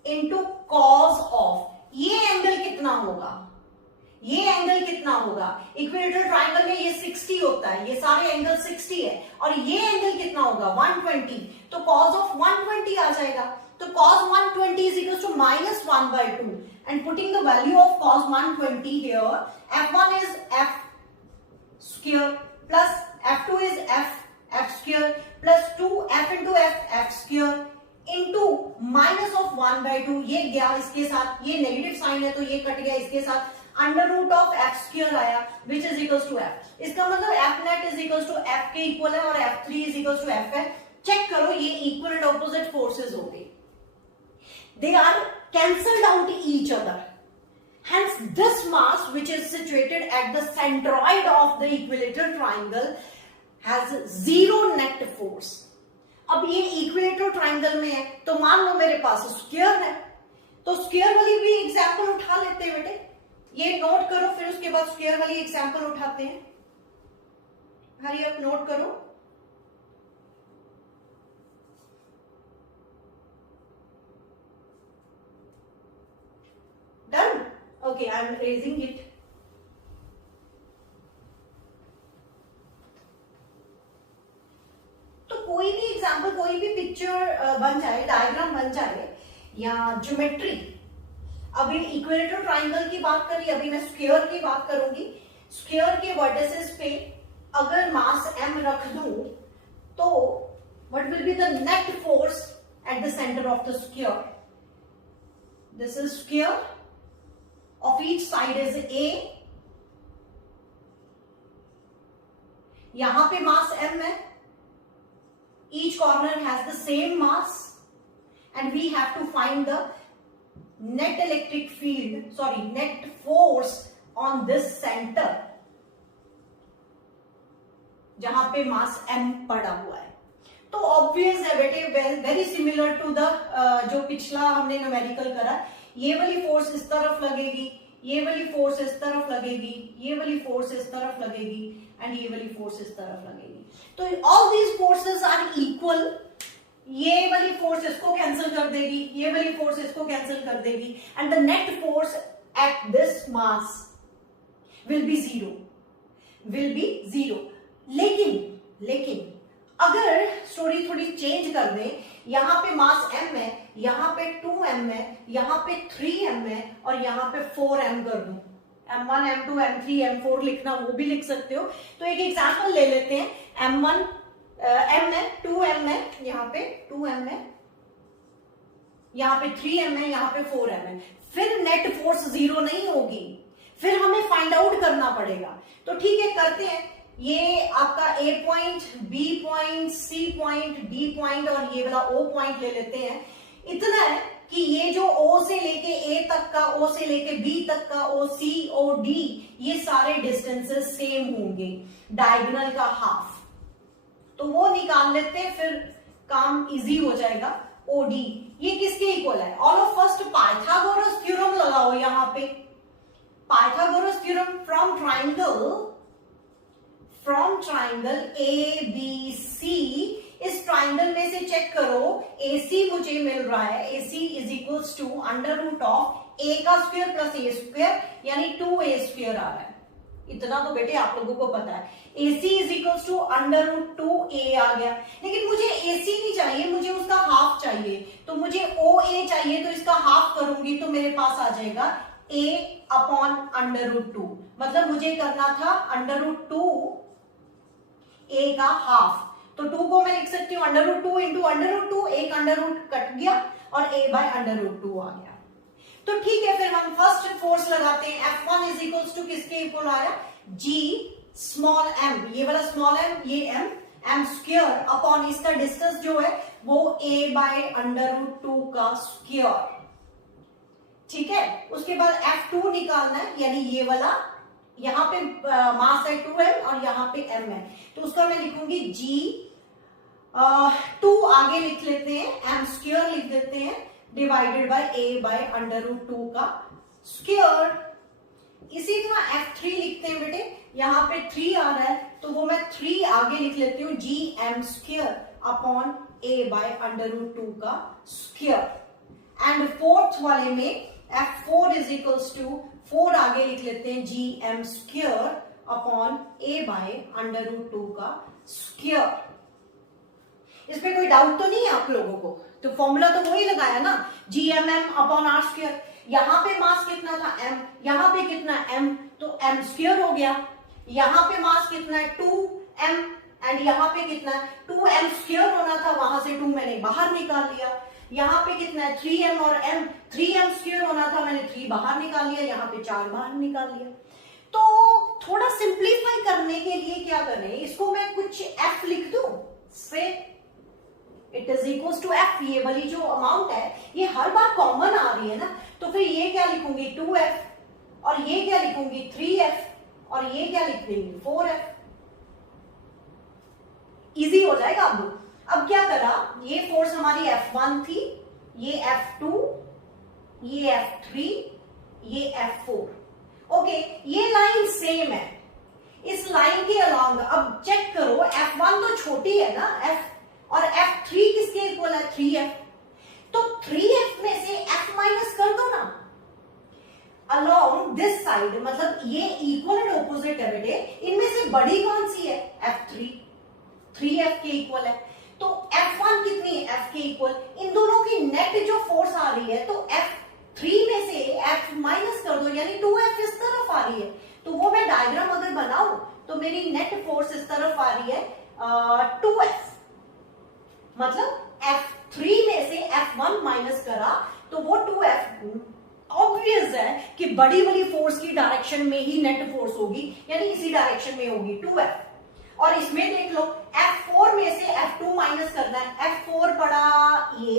into cos of, ये एंगल कितना होगा, ये एंगल कितना होगा, इक्विलेटरल ट्राइंगल में ये 60 होता है, ये सारे एंगल 60 है, और ये एंगल कितना होगा 120. तो cos ऑफ 120 आ जाएगा. तो cos 120 is equals to -1/2 and putting the value of cos 120 here, F1 is F square plus F2 is F square plus 2 F into F square into minus of 1/2. ये गया इसके साथ, ये नेगेटिव साइन है तो ये कट गया इसके साथ, under root of F square आया which is equals to F. इसका मतलब F net is equals to F के इक्वल है और F3 is equals to F है. चेक करो ये इक्वल एंड ऑपोजिट फोर्सेस हो गई, they are cancelled out each other. Hence this mass which is situated at the centroid of the equilateral triangle has zero net force. अब ये equilateral triangle में है तो मान लो मेरे पास स्क्वायर है, तो स्क्वायर वाली भी एग्जांपल उठा लेते हैं बेटे. ये नोट करो, फिर उसके बाद स्क्वायर वाली एग्जांपल उठाते हैं. हरी अप, नोट करो। Done? Okay, I am raising it. तो कोई भी एग्जाम्पल, कोई भी पिक्चर बन जाए, डायग्राम बन जाए या ज्योमेट्री, अभी इक्विलेटरल ट्राइंगल की बात करी, अभी मैं स्क्वायर की बात करूंगी। स्क्वायर के वर्टिसेस पे अगर मास m रख दूं तो what will be the net force at the centre of the square? This is square, of each side is a, यहां पे मास m है, each corner has the same mass and we have to find the net electric field, sorry, net force on this center जहां पे मास m पड़ा हुआ है। तो obvious है बेटे, वेरी सिमिलर टू द जो पिछला हमने न्यूमेरिकल करा, ये वाली फोर्स इस तरफ लगेगी, ये वाली फोर्स इस तरफ लगेगी, ये वाली फोर्स इस तरफ लगेगी एंड ये वाली फोर्स इस तरफ लगेगी। तो all these forces are equal. ये वाली फोर्स इसको कैंसिल कर देगी, ये वाली फोर्स इसको कैंसिल कर देगी and the net force at this mass will be zero, will be zero. लेकिन अगर स्टोरी थोड़ी चेंज कर दें, यहां पे मास m है, यहां पे 2m है, यहां पे 3m है और यहां पे 4m कर दूं, m1 m2 m3 m4 लिखना वो भी लिख सकते हो। तो एक एग्जांपल ले लेते हैं, m1 m है, 2m है, यहां पे 2m है, यहां पे 3m है, यहां पे 4m है। फिर नेट फोर्स जीरो नहीं होगी, फिर हमें फाइंड आउट करना पड़ेगा। तो ठीक है, करते हैं। ये आपका A point, B point, C point, D point और ये वाला O पॉइंट ले लेते हैं। इतना है कि ये जो O से लेके A तक का, O से लेके B तक का, OC, OD, ये सारे डिस्टेंसेस सेम होंगे, डायगोनल का हाफ। तो वो निकाल लेते हैं, फिर काम इजी हो जाएगा। OD ये किसके इक्वल है? All of first Pythagoras theorem लगाओ यहां पे। Pythagoras theorem from triangle ABC, इस ट्राइंगल में से चेक करो, AC मुझे मिल रहा है, AC is equals to under root of A का स्क्वायर प्लस A स्क्वायर, यानी 2A स्क्वायर आ रहा है। इतना तो बेटे आप लोगों को पता है। AC is equals to under root 2A आ गया, लेकिन मुझे AC नहीं चाहिए, मुझे उसका हाफ चाहिए। तो मुझे OA चाहिए, तो इसका हाफ करूंगी तो मेरे पास आ जाएगा A अपॉन अंडर रूट 2। मतलब मुझे करना था अंडर रूट 2 A का हाफ। तो 2 को मैं लिख सकती हूँ under root 2 into under root 2, एक अंडर रूट कट गया और A बाय अंडर रूट 2 आ गया। तो ठीक है, फिर हम फर्स्ट फोर्स लगाते हैं। F1 इज इक्वल्स टू किसके इक्वल आया? G स्मॉल m, ये वाला स्मॉल m, ये m स्क्वायर अपॉन इसका डिस्टेंस जो है वो A बाय अंडर रूट 2 का स्क्वायर। ठीक है, उसके बाद F2 निकालना है, यानी ये वाला, यहां पे मास है 2m और यहां पे m है, तो उसका मैं लिखूंगी G 2 आगे लिख लेते हैं, m स्क्वायर लिख देते हैं, divided by A by under root 2 का स्क्वायर। इसी तरह F3 लिखते हैं बेटे, यहां पे 3 आ रहा है तो वो मैं 3 आगे लिख लेती हूँ, G m square upon A by under root 2 का स्क्वायर। एंड फोर्थ वाले में F4 इज इक्वल्स टू 4 आगे लिख लेते हैं, G m square upon A by under root 2 का स्क्वायर। इसमें कोई डाउट तो नहीं है आप लोगों को? तो फॉर्मूला तो वही लगाया ना, G m m upon R square. यहां पे मास कितना था? m, यहां पे कितना m, तो m स्क्वायर हो गया। यहां पे मास कितना है? 2m एंड यहां पे कितना है? 2m स्क्वायर होना था, वहां से 2 मैंने बाहर निकाल लिया। यहाँ पे कितना है? 3m और m, 3m स्क्वायर होना था, मैंने 3 बाहर निकाल लिया, यहाँ पे 4 बाहर निकाल लिया। तो थोड़ा सिंप्लीफाई करने के लिए क्या करें, इसको मैं कुछ f लिख दूं, say it is equals to f। ये वाली जो अमाउंट है ये हर बार कॉमन आ रही है ना, तो फिर ये क्या लिखूंगी? 2f और ये क्या लिखूंगी? 3f और ये क्या लिख देंगे? 4f। इजी हो जाएगा। अब क्या करा, ये फोर्स हमारी F1 थी, ये F2, ये F3, ये F4। ओके, ये लाइन सेम है, इस लाइन के अलॉन्ग, अब चेक करो F1 तो छोटी है ना F, और F3 किसके इक्वल है 3F, तो 3F में से F माइनस कर दो ना along this side, मतलब ये इक्वल एंड ऑपोजिट है बेटे, इनमें से बड़ी कौन सी है F3, 3F के इक्वल है, तो F1 कितनी है F के इक्वल, इन दोनों की नेट जो फोर्स आ रही है तो F3 में से F माइनस कर दो, यानी 2F इस तरफ आ रही है, तो वो मैं डायग्राम अगर बनाऊं तो मेरी नेट फोर्स इस तरफ आ रही है 2F, मतलब F3 में से F1 माइनस करा तो वो 2F, ऑब्वियस है कि बड़ी वाली फोर्स की डायरेक्शन में ही नेट फोर्स होगी, यानी इसी डायरेक्शन में होगी 2F, और इसमें देख लो F4 में से F2 माइनस करना है, F4 पड़ा ये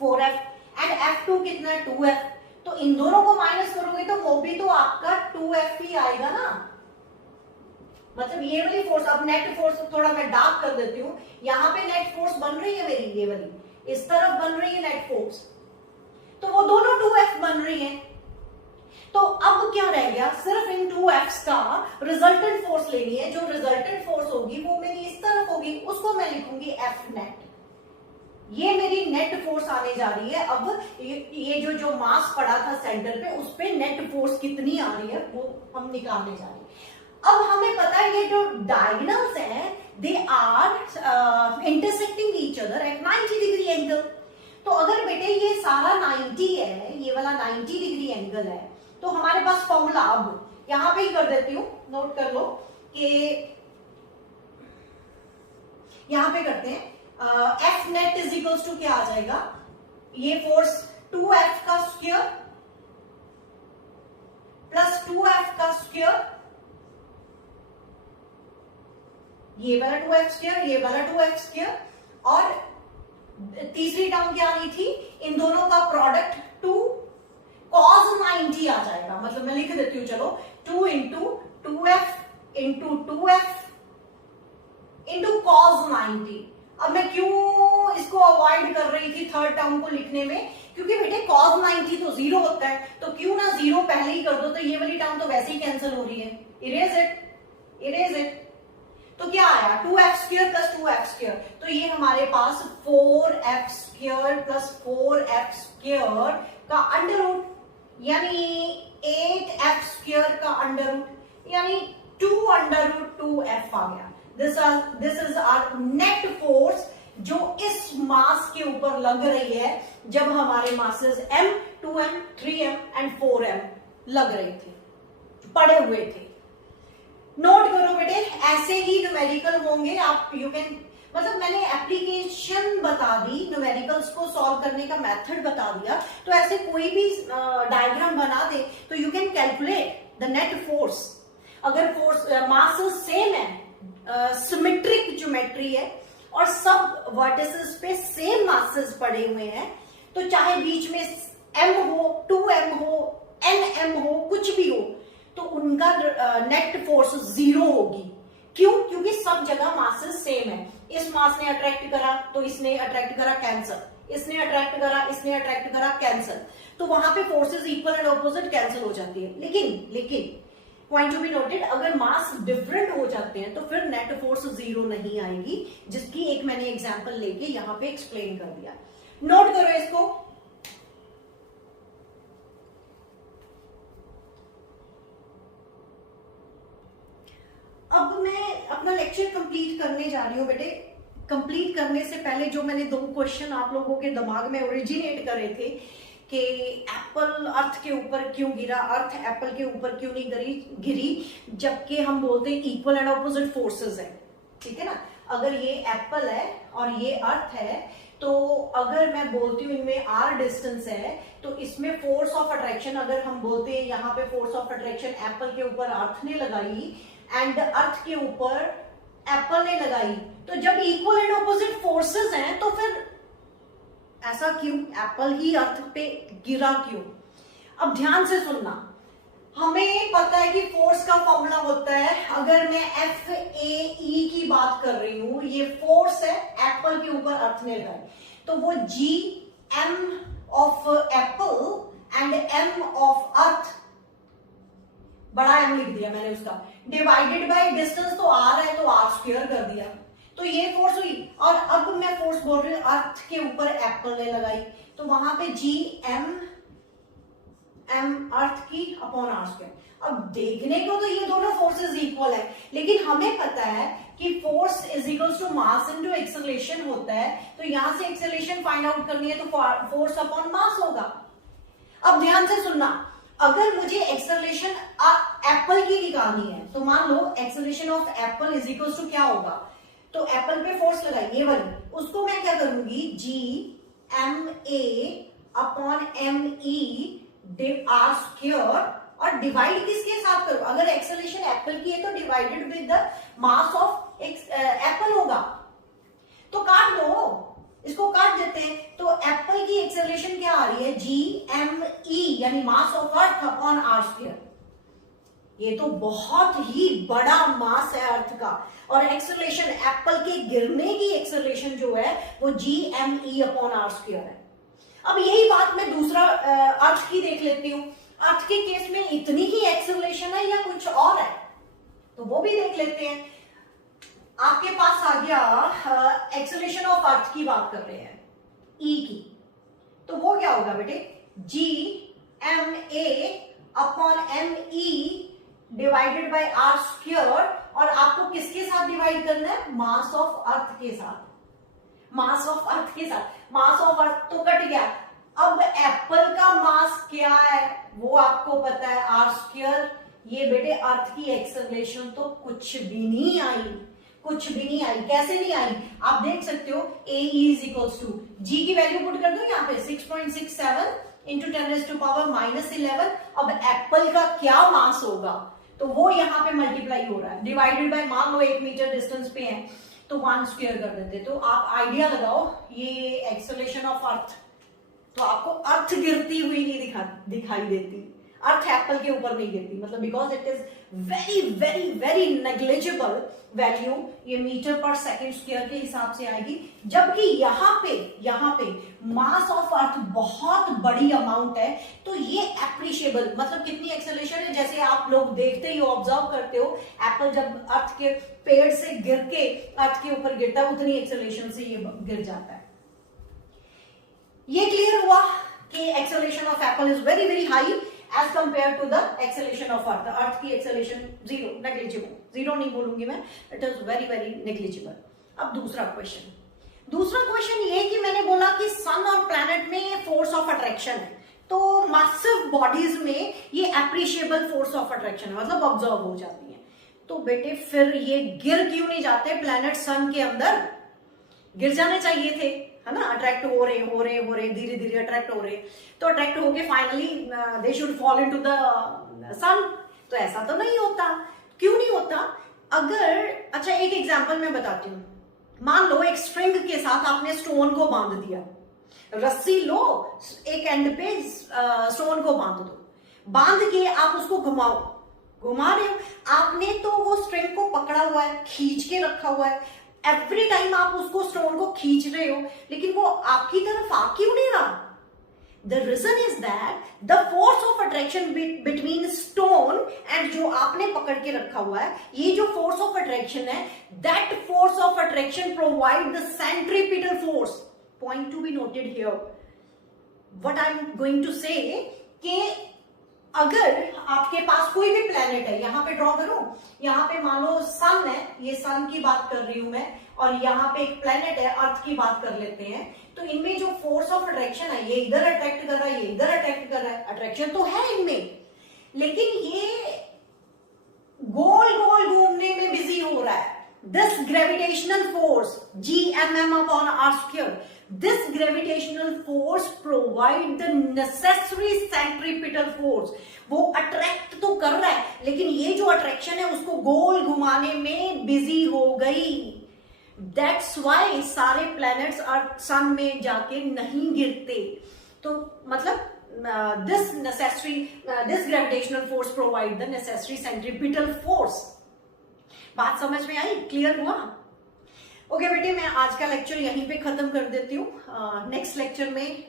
4F एंड F2 कितना है 2F, तो इन दोनों को माइनस करोगे तो वो भी तो आपका 2F ही आएगा ना, मतलब ये वाली फोर्स, अब नेट फोर्स थोड़ा मैं डार्क कर देती हूँ, यहाँ पे नेट फोर्स बन रही है मेरी, ये वाली इस तरफ बन रही है नेट फोर्स, तो वो दोनों 2F बन रही हैं, तो अब क्या रह गया, सिर्फ इन 2Fs का रिजल्टेंट फोर्स लेनी है, जो रिजल्टेंट फोर्स होगी वो मेरी इस तरफ होगी, उसको मैं लिखूंगी F नेट, ये मेरी नेट फोर्स आने जा रही है। अब ये जो मास पड़ा था सेंटर पे, उस पे नेट फोर्स कितनी आ रही है वो हम निकालने जा रहे हैं। अब हमें पता है ये जो डायगोनल्स हैं they are intersecting each other at 90 degree angle, तो अगर बेटे ये सारा 90 है, ये वाला 90 डिग्री एंगल है, तो हमारे पास फॉर्मूला, अब यहां पे ही कर देती हूं, नोट कर लो कि यहां पे करते हैं F net is equals to क्या आ जाएगा, ये फोर्स 2F का स्क्वायर प्लस 2F का स्क्वायर, ये वाला 2F स्क्वायर, ये वाला 2F स्क्वायर, और तीसरी टर्म क्या आ रही थी, इन दोनों का प्रोडक्ट 2 cos 90 आ जाएगा, मतलब मैं लिख देती हूं, चलो 2 into 2F into 2F into cos 90। अब मैं क्यों इसको अवॉइड कर रही थी थर्ड टर्म को लिखने में, क्योंकि बेटे cos 90 तो 0 होता है, तो क्यों ना 0 पहले ही कर दो, तो ये वाली टर्म तो वैसे ही कैंसिल हो रही है, इरेज इट, तो क्या आया 2F square plus 2F square, तो ये हमारे पास 4F square plus 4F square का अंडर रूट, यानी 8F स्क्वायर का अंडर रूट, यानी 2 अंडर रूट 2F आ गया। This is our net force जो इस मास के ऊपर लग रही है जब हमारे masses M, 2M, 3M and 4M लग रही थी, पड़े हुए थे। नोट करो बेटे, ऐसे ही न्यूमेरिकल होंगे, आप यू कैन, मतलब मैंने एप्लीकेशन बता दी, न्यूमेरिकल्स को सॉल्व करने का मेथड बता दिया, तो ऐसे कोई भी डायग्राम बना दे तो you can calculate the net force. अगर फोर्स मास सेम है, सिमेट्रिक ज्योमेट्री है और सब वर्टिसेस पे सेम मासेस पड़े हुए हैं, तो चाहे बीच में M हो, 2M हो, NM हो, कुछ भी हो, तो उनका नेट फोर्स 0 होगी। क्यों? क्योंकि सब जगह मासेस सेम है। इस मास ने अट्रैक्ट करा तो इसने अट्रैक्ट करा, कैंसल, इसने अट्रैक्ट करा, इसने अट्रैक्ट करा, कैंसल, तो वहां पे forces equal and opposite cancel हो जाती है। लेकिन पॉइंट टू बी नोटेड, अगर मास डिफरेंट हो जाते हैं तो फिर नेट फोर्स 0 नहीं आएगी, जिसकी एक मैंने एग्जांपल लेके यहां पे एक्सप्लेन कर दिया। नोट करो इसको। अब मैं अपना लेक्चर कंप्लीट करने जा रही हूँ बेटे। कंप्लीट करने से पहले जो मैंने 2 क्वेश्चन आप लोगों के दिमाग में ओरिजिनेट करे थे कि एप्पल अर्थ के ऊपर क्यों गिरा, अर्थ एप्पल के ऊपर क्यों नहीं गिरी, जबकि हम बोलते हैं इक्वल एंड ऑपोजिट फोर्सेस है, ठीक है ना। अगर ये एप्पल है और ये अर्थ है, तो अगर मैं बोलती हूँ इनमें r डिस्टेंस है, तो इसमें फोर्स ऑफ अट्रैक्शन, अगर हम बोलते हैं यहाँ पे फोर्स ऑफ अट्रैक्शन एप्पल के ऊपर अर्थ ने लगाई एंड अर्थ के ऊपर एप्पल ने लगाई, तो जब इक्वल एंड ऑपोजिट फोर्सेस हैं तो फिर ऐसा क्यों, एप्पल ही अर्थ पे गिरा क्यों? अब ध्यान से सुनना, हमें पता है कि फोर्स का फॉर्मूला होता है, अगर मैं FAE की बात कर रही हूं, ये फोर्स है एप्पल के ऊपर अर्थ ने लगाई, तो वो GM of Apple and M of earth बड़ा एम लिख दिया मैंने उसका, डिवाइडेड बाय डिस्टेंस तो आर है तो आर स्क्वायर कर दिया, तो ये फोर्स हुई। और अब मैं फोर्स बोल रही हूँ अर्थ के ऊपर एप्पल ने लगाई, तो वहां पे जी एम अर्थ की अपॉन आर स्क्वायर। अब देखने को तो ये दोनों फोर्सेस इक्वल है, लेकिन हमें पता है कि force is equal to mass into acceleration होता है, तो यहां से एक्सेलरेशन फाइंड आउट करनी है तो फोर्स अपॉन मास होगा। अब ध्यान से सुनना, अगर मुझे एक्सेलरेशन एप्पल की निकालनी है तो मान लो acceleration of apple is equal to क्या होगा, तो एप्पल पे फोर्स लगाई ये वाली, उसको मैं क्या करूंगी G M A upon M E R square, और डिवाइड किसके साथ करूं, अगर एक्सेलरेशन एप्पल की है तो divided with the mass of apple होगा, तो काट दो, इसको काट देते हैं, तो एप्पल की एक्सेलरेशन क्या आ रही है जी एम ई यानी mass of earth upon R square. ये तो बहुत ही बड़ा मास है अर्थ का, और एक्सेलरेशन एप्पल के गिरने की एक्सेलरेशन जो है वो G M E upon R square है। अब यही बात मैं दूसरा अर्थ की देख लेती हूं, अर्थ के केस में इतनी ही एक्सेलरेशन है या कुछ और है, तो वो भी देख लेते हैं। आपके पास आ गया एक्सेलरेशन ऑफ अर्थ की बात कर रहे हैं ई की, तो वो क्या होगा बेटे G M A upon M E divided by R square, और आपको किसके साथ डिवाइड करना है, मास ऑफ अर्थ के साथ, मास ऑफ अर्थ के साथ, मास ऑफ अर्थ तो कट गया। अब एप्पल का मास क्या है वो आपको पता है आर स्क्वायर, ये बेटे अर्थ की एक्सेलरेशन तो कुछ भी नहीं आई, कुछ भी नहीं आई। कैसे नहीं आई आप देख सकते हो, ए इज इक्वल्स टू जी की वैल्यू पुट कर दो यहाँ पे 6.67 इंटू 10⁻⁻11। अब एप्पल का क्या मास होगा, तो वो यहाँ पे मल्टीप्लाई हो रहा है, डिवाइडेड बाय मान लो 1 मीटर डिस्टेंस पे है तो 1 स्क्वायर कर देते, तो आप आइडिया लगाओ ये एक्सेलरेशन ऑफ अर्थ, तो आपको अर्थ गिरती हुई नहीं दिखाई देती, अर्थ एप्पल के ऊपर नहीं गिरती, मतलब because it is very very very negligible value, ये मीटर पर सेकेंड स्क्वायर के हिसाब से आएगी, जबकि यहाँ पे मास ऑफ अर्थ बहुत बड़ी अमाउंट है, तो ये एप्रिशिएबल, मतलब कितनी एक्सेलरेशन है, जैसे आप लोग देखते ही ऑब्जर्व करते हो एप्पल जब अर्थ के पेड़ से गिर के अर्थ के ऊपर गिरता है उतनी एक्सेलरेशन से ये गिर जाता है। ये क्लियर हुआ कि acceleration of apple is very very high as compared to the acceleration of earth, अर्थ की acceleration zero, negligible, zero नहीं बोलूंगी मैं, it is very very negligible। अब दूसरा क्वेश्चन ये कि मैंने बोला कि सन और प्लैनेट में ये फोर्स ऑफ अट्रैक्शन है, तो मासिव बॉडीज में ये एप्रिशिएबल फोर्स ऑफ अट्रैक्शन है, मतलब ऑब्जर्व हो जाती है, तो बेटे फिर ये गिर क्यों नहीं जाते प्लैनेट सन के अंदर, गिर जाने चाहिए थे, है ना, अट्रैक्ट हो रहे धीरे धीरे अट्रैक्ट हो रहे, तो अट्रैक्ट होके finally they should fall into the sun, तो ऐसा तो नहीं होता। क्यों नहीं होता, अगर अच्छा एक एग्जांपल मैं बताती हूँ, मान लो एक स्ट्रिंग के साथ आपने स्टोन को बांध दिया, रस्सी लो एक एंड पे स्टोन को बांध दो, बांध के आप उसको घुमा रहे हो, आपने तो वो स्ट्रिंग को पकड़ा हुआ है, खींच के रखा हुआ है, एवरी टाइम आप उसको स्टोन को खींच रहे हो, लेकिन वो आपकी तरफ आ क्यों नहीं रहा, the reason is that the force of attraction between stone and जो आपने पकड़ के रखा हुआ है, ये जो फोर्स ऑफ अट्रैक्शन है, that force of attraction provide the centripetal force, point to be noted here, what I am going to say कि अगर आपके पास कोई भी प्लेनेट है, यहां पे ड्रॉ करूं, यहां पे मान लो सन है, ये सन की बात कर रही हूं मैं, और यहाँ पे एक प्लेनेट है अर्थ की बात कर लेते हैं, तो इनमें जो फोर्स ऑफ अट्रैक्शन है, ये इधर अट्रैक्ट कर रहा है, ये इधर अट्रैक्ट कर रहा है, अट्रैक्शन तो है इनमें, लेकिन ये गोल गोल घूमने में बिजी हो रहा है। This gravitational force GMM upon R square, this gravitational force provide the necessary centripetal force, वो अट्रैक्ट तो कर रहा है, लेकिन ये जो अट्रैक्शन है उसको गोल घुमाने में बिजी हो गई, दैट्स वाई सारे प्लैनेट्स अर्थ सन में जाके नहीं गिरते, तो मतलब this gravitational force provide the necessary centripetal force। बात समझ में आई, क्लियर हुआ? ओके बेटे, मैं आज का लेक्चर यहीं पे खत्म कर देती हूँ, नेक्स्ट लेक्चर में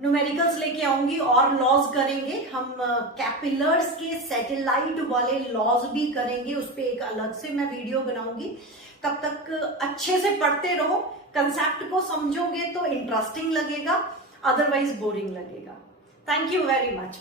न्यूमेरिकल्स लेके आऊंगी और लॉज करेंगे हम। कैपिलर्स के सैटेलाइट वाले लॉज भी करेंगे, उस पर एक अलग से मैं वीडियो बनाऊंगी। तब तक अच्छे से पढ़ते रहो, कंसेप्ट को समझोगे तो इंटरेस्टिंग लगेगा, अदरवाइज बोरिंग लगेगा। Thank you very much.